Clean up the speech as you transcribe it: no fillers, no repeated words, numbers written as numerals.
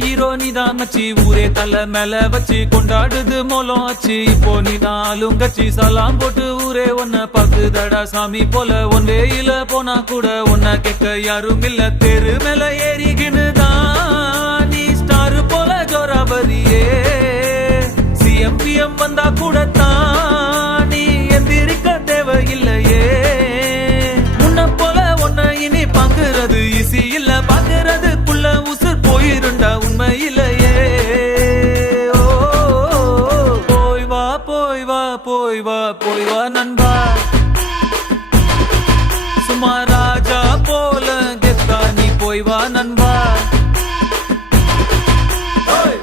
hero நீதான் மச்சி ஊரே தலை மேல வச்சு கொண்டாடுது மோலம் ஆச்சு இப்போ நீதான் ஆளுங்கச்சி சலாம் போட்டு ஊரே ஒன்ன பாக்குதடா சாமி போல ஒன் வேயில போனா கூட ஒன்ன கேட்க யாரும் இல்ல தெரு மேல ஏறிக்கினுதான் நீ ஸ்டார் போல ஜோராபரியே சிஎம்பிஎம் வந்தா கூட தான் நீ எந்திரிக்க தேவையில்லையே முன்ன போல ஒன்ன இனி பாக்குறது ஈஸி இல்ல பாக்குறதுக்குள்ள உசுர் போயிருண்டா உண்மையிலையே போய் வா போய் வா போய் வா போய் வா நண்பா